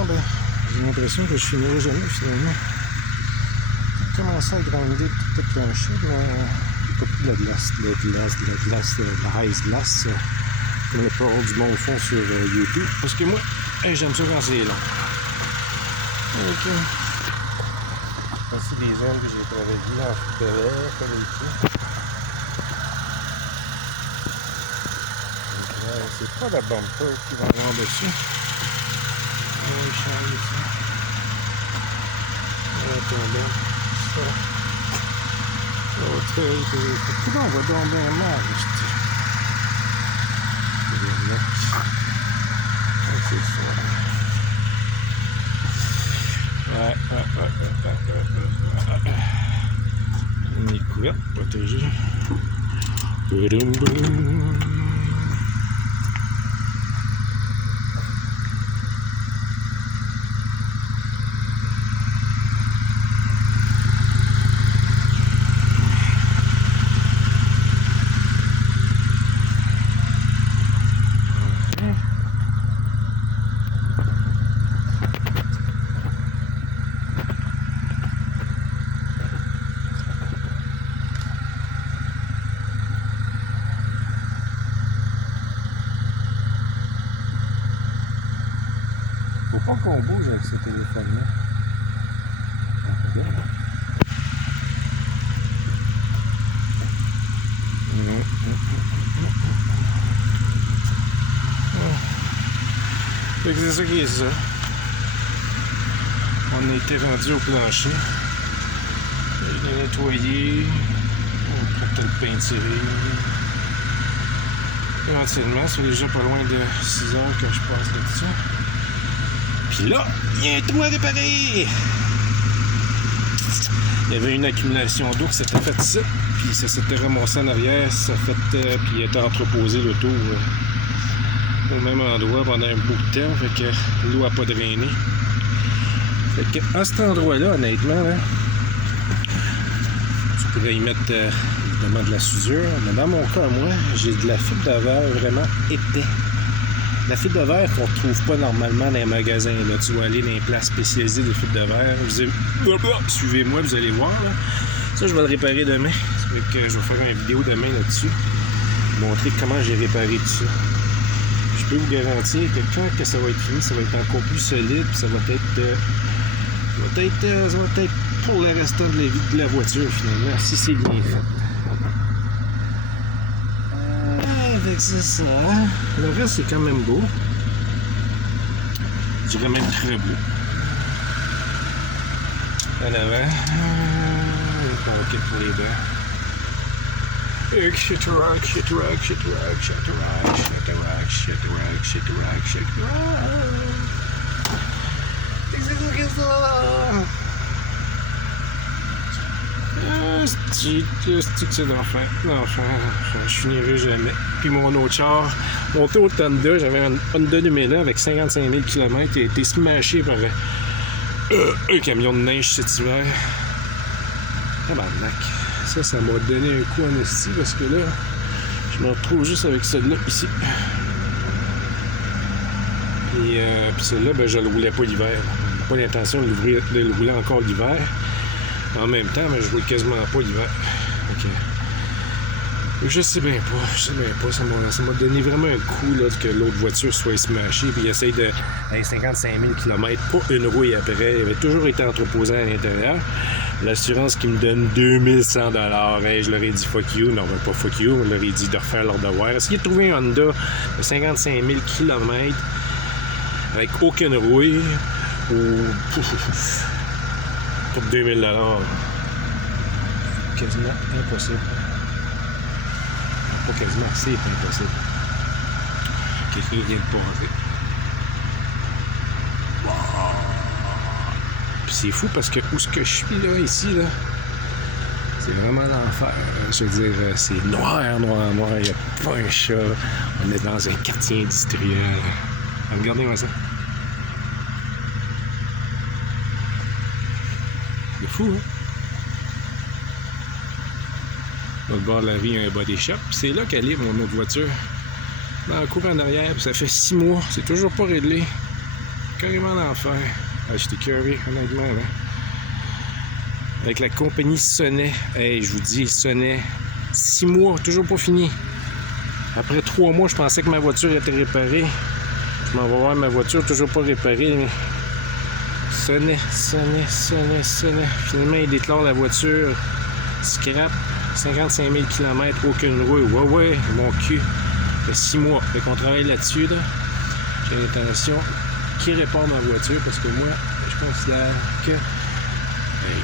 temps, ben, j'ai l'impression que je finirai jamais finalement. J'ai commencé à grinder tout plancher, mais j'ai pas pris de la glace, de la ice glace, comme la plupart du monde font sur YouTube. Parce que moi, j'aime ça quand c'est long. Ok. Voici des zones que j'ai travaillées en fruits de verre, comme ici. C'est pas la bumper qui va avoir dessus. On va changer ça. On va tomber. Ça. Pourquoi on va dormir mal, c'est ça. Ouais. On est couvert, protégé. Faut pas qu'on bouge avec ce téléphone-là. Fait que c'est ça qui est ça. On a été rendu au plancher. Je l'ai nettoyé. On prend peut-être le peinturé. Tranquillement, c'est déjà pas loin de 6 heures que je passe là-dessus. Puis là, il y a un trou à réparer! Il y avait une accumulation d'eau qui s'était faite ici, puis ça s'était ramassé en arrière, ça fait, puis il était entreposé le tour au même endroit pendant un bout de temps, fait que l'eau n'a pas drainé. Fait que à cet endroit-là, honnêtement, là, tu pourrais y mettre évidemment de la soudure, mais dans mon cas, moi, j'ai de la fibre de verre vraiment épais. La fibre de verre qu'on ne trouve pas normalement dans les magasins. Là. Tu vas aller dans les places spécialisées de fibre de verre. Suivez-moi, vous allez voir. Là. Ça, je vais le réparer demain. C'est que je vais faire une vidéo demain là-dessus. Montrer comment j'ai réparé tout ça. Je peux vous garantir que quand que ça va être fini, ça va être encore plus solide. Puis ça va être pour le restant de la vie de la voiture finalement, si c'est bien fait. C'est ça. Le reste, c'est quand même beau. Je dirais même très beau. En avant. Ok pour les dents. C'est l'enfer. Je finirai jamais. Puis mon autre char, monté au Honda, j'avais un Honda Numella avec 55 000 km et a été smashé par un camion de neige cet hiver. Tabarnak. Ça m'a donné un coup en esti parce que là, je me retrouve juste avec celle-là ici. Et puis celle-là, ben, je le roulais pas l'hiver. J'ai pas l'intention de le rouler encore l'hiver. En même temps, mais je roule quasiment pas l'hiver. Okay. Je sais bien pas. Ça m'a donné vraiment un coup là, que l'autre voiture soit smashée. Puis il essaye de 55 000 km, pas une rouille après. Il avait toujours été entreposé à l'intérieur. L'assurance qui me donne 2100 $. Hey, je leur ai dit fuck you. Non, pas fuck you. Je leur ai dit de refaire leur devoir. Essayez de trouver un Honda de 55 000 km avec aucune rouille ou pour 2000 $. Quasiment impossible. Pas quasiment, c'est impossible. Quelqu'un vient de passer. Wow. Puis c'est fou parce que où ce que je suis là, ici, là, c'est vraiment l'enfer. Je veux dire, c'est noir. Il n'y a pas un chat. On est dans un quartier industriel. Regardez-moi ça. C'est fou, hein? Dans le bord de la rue, il y a un body shop. C'est là qu'elle est, mon autre voiture. Dans la cour en arrière, puis ça fait 6 mois. C'est toujours pas réglé. carrément l'enfer. Ah, j'étais curé, honnêtement, là. Avec la compagnie Sonnet. Hey, je vous dis, Sonnet. 6 mois, toujours pas fini. Après 3 mois, je pensais que ma voiture était réparée. Je m'en vais voir ma voiture, toujours pas réparée. Mais... Sonnet. Finalement, il déclare la voiture scrap. 55 000 km, aucune roue. Ouais, mon cul. Ça fait 6 mois. Fait qu'on travaille là-dessus, là. J'ai l'intention qu'il répare ma voiture parce que moi, je considère que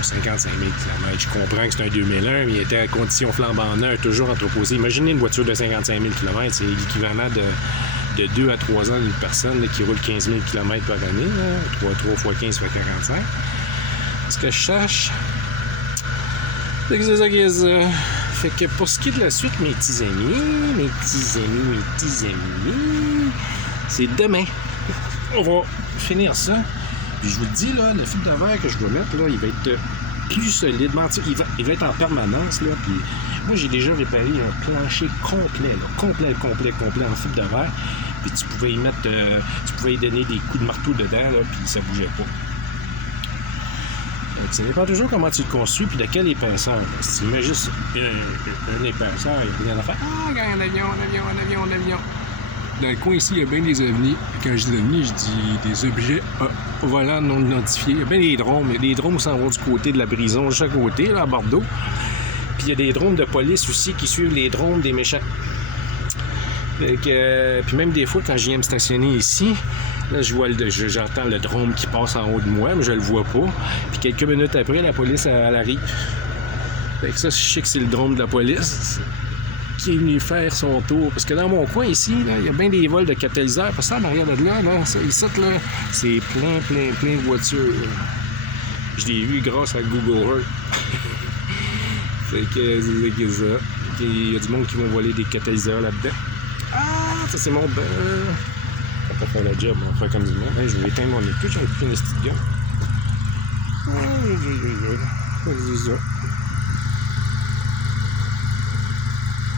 55 000 km. Je comprends que c'est un 2001, mais il était à condition flambant neuve, toujours entreposé. Imaginez une voiture de 55 000 km, c'est l'équivalent de 2 à 3 ans d'une personne là, qui roule 15 000 km par année. 3 fois 15 fait 45. Ce que je cherche, c'est que c'est ça qui est ça. Fait que pour ce qui est de la suite, mes petits amis, c'est demain. On va finir ça. Puis je vous le dis, là, le fil de verre que je dois mettre, là, il va être plus solidement. Il va être en permanence. Là, puis moi, j'ai déjà réparé un plancher complet, là, complet en fil de verre. Puis tu pouvais y mettre, tu pouvais y donner des coups de marteau dedans, là, puis ça bougeait pas. Donc, ça dépend toujours comment tu le construis, puis de quel épaisseur. Si tu mets juste un épaisseur, il n'y a rien à faire. Ah, regarde, un avion. Dans le coin ici, il y a bien des ovnis. Quand je dis ovnis, je dis des objets volants non identifiés. Il y a bien des drones. Il y a des drones qui s'en vont du côté de la prison, de chaque côté, là, à Bordeaux. Puis il y a des drones de police aussi qui suivent les drones des méchants. Puis même des fois, quand je viens me stationner ici, là, j'entends le drone qui passe en haut de moi, mais je le vois pas. Puis quelques minutes après, la police, elle arrive. Fait que ça, je sais que c'est le drone de la police qui est venu faire son tour. Parce que dans mon coin ici, il y a bien des vols de catalyseurs. Parce que ça, en arrière de là, ça, ici, là, c'est plein de voitures. Je l'ai vu grâce à Google Earth. Fait que c'est ça. Il y a du monde qui vont voler des catalyseurs là-dedans. Ah, ça c'est mon bel. On va pas faire le job, on va faire comme du monde. Hey, je vais éteindre mon écoute, j'aurais plus une petite gomme. C'est ça.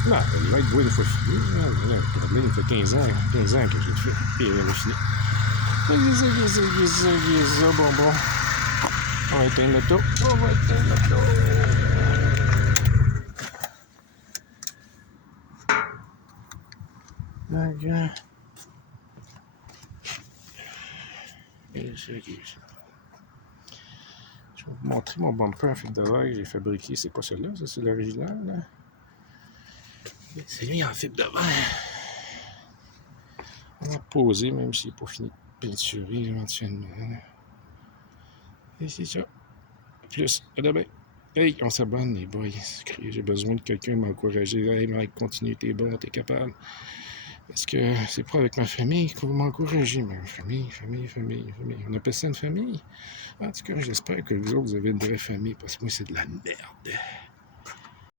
Non, il va être beau une fois fini. Le problème, il fait 15 ans que j'ai fait. Et il va finir. C'est ça, bon. On va éteindre l'auto. D'accord. Et je vais vous montrer mon bumper en fil de verre que j'ai fabriqué. C'est pas celui-là, ça c'est l'original. Là. C'est lui en fibre de verre. On va poser, même s'il n'est pas fini de peinturer éventuellement. Et c'est ça. Plus, à demain. Hey, on s'abonne, les boys. J'ai besoin de quelqu'un qui m'encourager. Hey, Mike, continue, t'es bon, t'es capable. Parce que c'est pas avec ma famille qu'on va m'encourager. Mais famille. On appelle ça une famille. En tout cas, j'espère que vous autres, vous avez une vraie famille. Parce que moi, c'est de la merde.